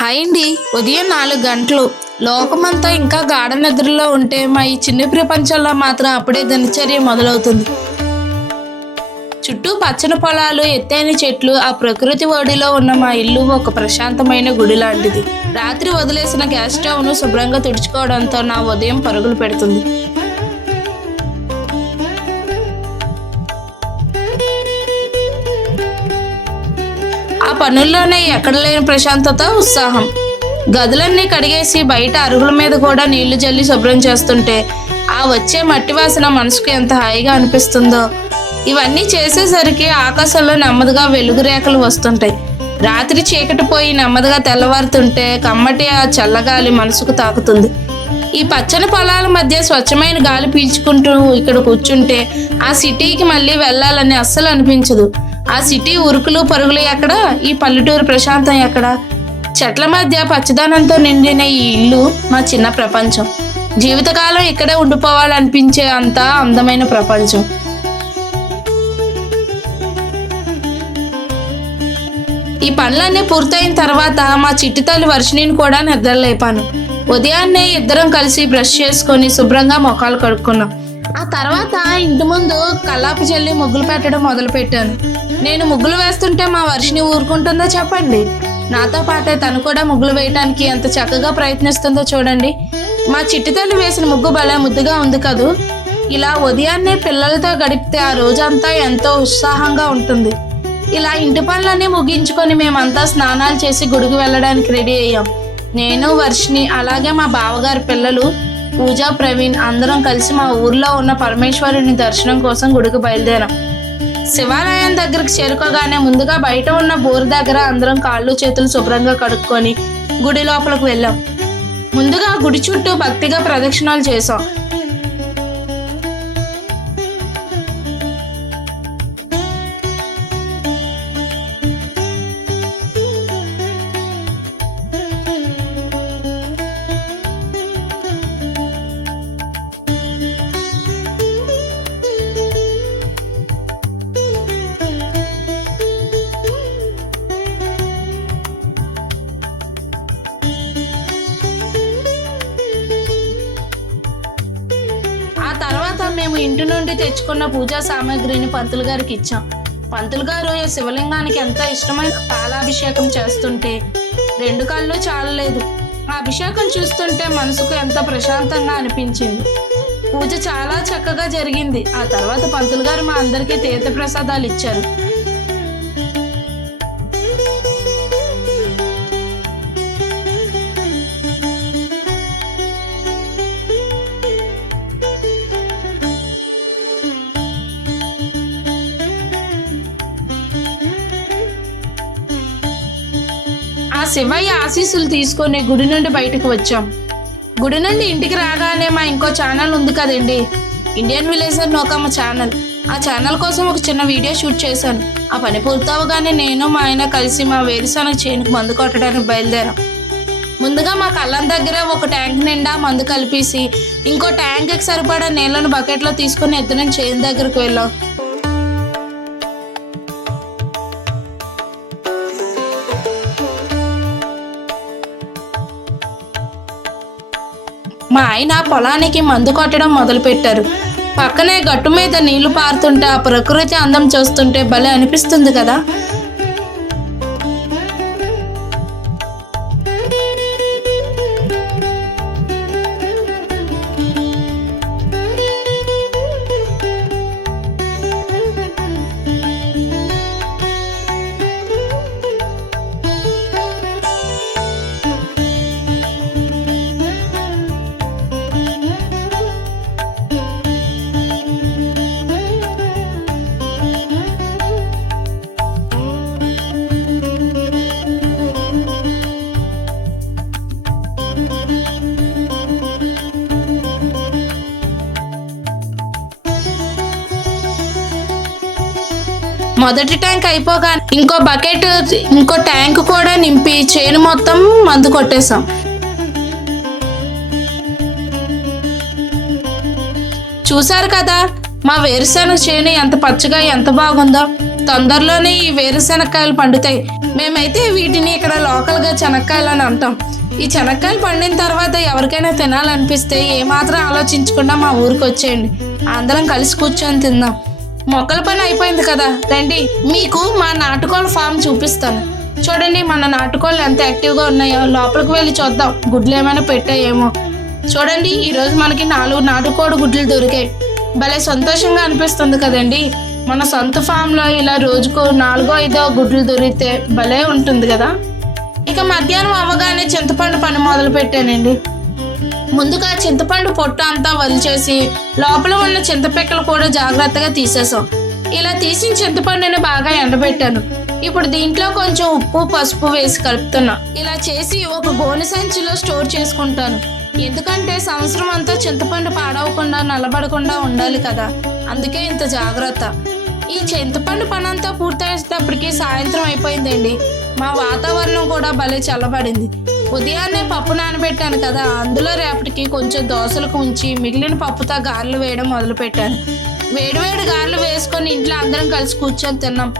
Hi అండి. ఉదయం 4 గంటలు. లోకమంతా ఇంకా గాఢ నిద్రలో ఉంటే మా ఈ చిన్న ప్రపంచంలో మాత్రం అప్పుడే దినచర్య మొదలవుతుంది. చుట్టూ పచ్చని పొలాలు, ఎత్తైన చెట్లు, ఆ ప్రకృతి ఒడిలో ఉన్న మా ఇల్లు ఒక ప్రశాంతమైన గుడి లాంటిది. రాత్రి వదిలేసిన గ్యాస్ స్టవ్ను శుభ్రంగా తుడుచుకోవడంతో నా ఉదయం పరుగులు పెడుతుంది. ఆ పనుల్లోనే ఎక్కడ లేని ప్రశాంతత, ఉత్సాహం. గదులన్నీ కడిగేసి బయట అరుగుల మీద కూడా నీళ్లు జల్లి శుభ్రం చేస్తుంటే ఆ వచ్చే మట్టి వాసన మనసుకు ఎంత హాయిగా అనిపిస్తుందో. ఇవన్నీ చేసేసరికి ఆకాశంలో నెమ్మదిగా వెలుగు రేఖలు వస్తుంటాయి. రాత్రి చీకటి పోయి నెమ్మదిగా తెల్లవారుతుంటే కమ్మటి ఆ చల్లగాలి మనసుకు తాకుతుంది. ఈ పచ్చని పొలాల మధ్య స్వచ్ఛమైన గాలి పీల్చుకుంటూ ఇక్కడ కూర్చుంటే ఆ సిటీకి మళ్ళీ వెళ్ళాలని అస్సలు అనిపించదు. ఆ సిటీ ఉరుకులు పరుగులు ఎక్కడ, ఈ పల్లెటూరు ప్రశాంతం ఎక్కడ? చెట్ల మధ్య పచ్చదనంతో నిండిన ఈ ఇల్లు మా చిన్న ప్రపంచం. జీవితకాలం ఇక్కడే ఉండిపోవాలనిపించే అంత అందమైన ప్రపంచం. ఈ పనులన్నీ పూర్తయిన తర్వాత మా చిట్టి తల్లి వర్షిణిని కూడా నిద్రలేపాను. ఉదయాన్నే ఇద్దరం కలిసి బ్రష్ చేసుకొని శుభ్రంగా మొఖాలు కడుక్కున్నాం. ఆ తర్వాత ఇంటి ముందు కల్లాపు చల్లి ముగ్గులు పెట్టడం మొదలు పెట్టాను. నేను ముగ్గులు వేస్తుంటే మా వర్షిణి ఊరుకుంటుందో చెప్పండి. నాతో పాటే తను కూడా ముగ్గులు వేయటానికి ఎంత చక్కగా ప్రయత్నిస్తుందో చూడండి. మా చిట్టి తల్లి వేసిన ముగ్గు భలే ముద్దుగా ఉంది కదూ. ఇలా ఉదయాన్నే పిల్లలతో గడిపితే ఆ రోజంతా ఎంతో ఉత్సాహంగా ఉంటుంది. ఇలా ఇంటి పనులన్నీ ముగించుకొని మేమంతా స్నానాలు చేసి గుడికి వెళ్ళడానికి రెడీ అయ్యాం. నేను, వర్షిణి, అలాగే మా బావగారి పిల్లలు పూజ, ప్రవీణ్ అందరం కలిసి మా ఊర్లో ఉన్న పరమేశ్వరుని దర్శనం కోసం గుడికి బయలుదేరాం. శివాలయం దగ్గరికి చేరుకోగానే ముందుగా బయట ఉన్న బోరు దగ్గర అందరం కాళ్ళు చేతులు శుభ్రంగా కడుక్కొని గుడి లోపలికి వెళ్ళాం. ముందుగా గుడి చుట్టూ భక్తిగా ప్రదక్షిణాలు చేసాం. మేము ఇంటి నుండి తెచ్చుకున్న పూజా సామాగ్రిని పంతులు గారికి ఇచ్చాం. పంతులు గారు శివలింగానికి ఎంతో ఇష్టమైన పాలాభిషేకం చేస్తుంటే 2 కళ్ళు చాలలేదు. ఆ అభిషేకం చూస్తుంటే మనసుకు ఎంతో ప్రశాంతంగా అనిపించింది. పూజ చాలా చక్కగా జరిగింది. ఆ తర్వాత పంతులు గారు మా అందరికీ తీర్థ ప్రసాదాలు ఇచ్చారు. ఆ శివయ్య ఆశీస్సులు తీసుకొని గుడి నుండి బయటకు వచ్చాం. గుడి నుండి ఇంటికి రాగానే మా ఇంకో ఛానల్ ఉంది కదండి, ఇండియన్ విలేజర్ నోకమ్మ ఛానల్. ఆ ఛానల్ కోసం ఒక చిన్న వీడియో షూట్ చేశాను. ఆ పని పూర్తవగానే నేను, మా ఆయన కలిసి మా వేరుశనగ చేనుకు మందు కొట్టడానికి బయలుదేరాం. ముందుగా మా కళ్ళం దగ్గర ఒక ట్యాంక్ నిండా మందు కలిపేసి ఇంకో ట్యాంక్కి సరిపడా నీళ్లను బకెట్లో తీసుకుని ఎత్తున చేను దగ్గరకు వెళ్ళాం. మా ఆయన పొలానికి మందు కొట్టడం మొదలుపెట్టారు. పక్కనే గట్టు మీద నీళ్లు పారుతుంటే ఆ ప్రకృతి అందం చూస్తుంటే భలే అనిపిస్తుంది కదా. మొదటి ట్యాంక్ అయిపోగానే ఇంకో బకెట్, ఇంకో ట్యాంక్ కూడా నింపి చేను మొత్తం మందు కొట్టేశాం. చూశారు కదా మా వేరుశనగ చేను ఎంత పచ్చగా ఎంత బాగుందో. తొందరలోనే ఈ వేరుశనక్కాయలు పండుతాయి. మేమైతే వీటిని ఇక్కడ లోకల్గా చెనక్కాయలు అని అంటాం. ఈ చెనక్కాయలు పండిన తర్వాత ఎవరికైనా తినాలనిపిస్తే ఏమాత్రం ఆలోచించకుండా మా ఊరికి వచ్చేయండి, అందరం కలిసి కూర్చొని తిందాం. మొక్కల పని అయిపోయింది కదా, రండి మీకు మా నాటుకోళ్ళ ఫామ్ చూపిస్తాను. చూడండి మన నాటుకోళ్ళు ఎంత యాక్టివ్గా ఉన్నాయో. లోపలికి వెళ్ళి చూద్దాం, గుడ్లు ఏమైనా పెట్టాయేమో. చూడండి ఈరోజు మనకి 4 నాటుకోడి గుడ్లు దొరికాయి. భలే సంతోషంగా అనిపిస్తుంది కదండి. మన సొంత ఫామ్లో ఇలా రోజుకు 4-5 గుడ్లు దొరికితే భలే ఉంటుంది కదా. ఇక మధ్యాహ్నం అవ్వగానే చింతపండు పని మొదలు పెట్టానండి. ముందుగా చింతపండు పొట్టు అంతా వలిచేసి లోపల ఉన్న చింతపిక్కలు కూడా జాగ్రత్తగా తీసేసాం. ఇలా తీసిన చింతపండుని బాగా ఎండబెట్టాను. ఇప్పుడు దీంట్లో కొంచెం ఉప్పు పసుపు వేసి కలుపుతున్నా. ఇలా చేసి ఒక గోనె సంచిలో స్టోర్ చేసుకుంటాను. ఎందుకంటే సంవత్సరం అంతా చింతపండు పాడవకుండా నల్లబడకుండా ఉండాలి కదా, అందుకే ఇంత జాగ్రత్త. ఈ చింతపండు పని అంతా పూర్తయ్యేటప్పటికి సాయంత్రం అయిపోయిందండి. మా వాతావరణం కూడా భలే చల్లబడింది. ఉదయాన్నే పప్పు నానబెట్టాను కదా, అందులో రేపటికి కొంచెం దోశలకు ఉంచి మిగిలిన పప్పుతో గారెలు వేయడం మొదలుపెట్టాను. వేడివేడి గారెలు వేసుకొని ఇంట్లో అందరం కలిసి కూర్చొని తిన్నాం.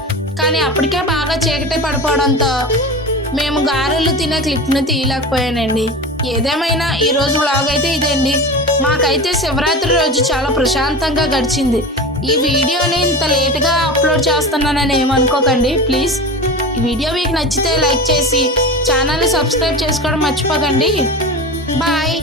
కానీ అప్పటికే బాగా చీకటి పడిపోవడంతో మేము గారెలు తినే క్లిప్ని తీయలేకపోయానండి. ఏదేమైనా ఈరోజు వ్లాగ్ అయితే ఇదండి. మాకైతే శివరాత్రి రోజు చాలా ప్రశాంతంగా గడిచింది. ఈ వీడియోని ఇంత లేట్గా అప్లోడ్ చేస్తున్నానని ఏమనుకోకండి ప్లీజ్. ఈ వీడియో మీకు నచ్చితే లైక్ చేసి ఛానల్ని సబ్స్క్రైబ్ చేసుకోవడం మర్చిపోకండి. బాయ్.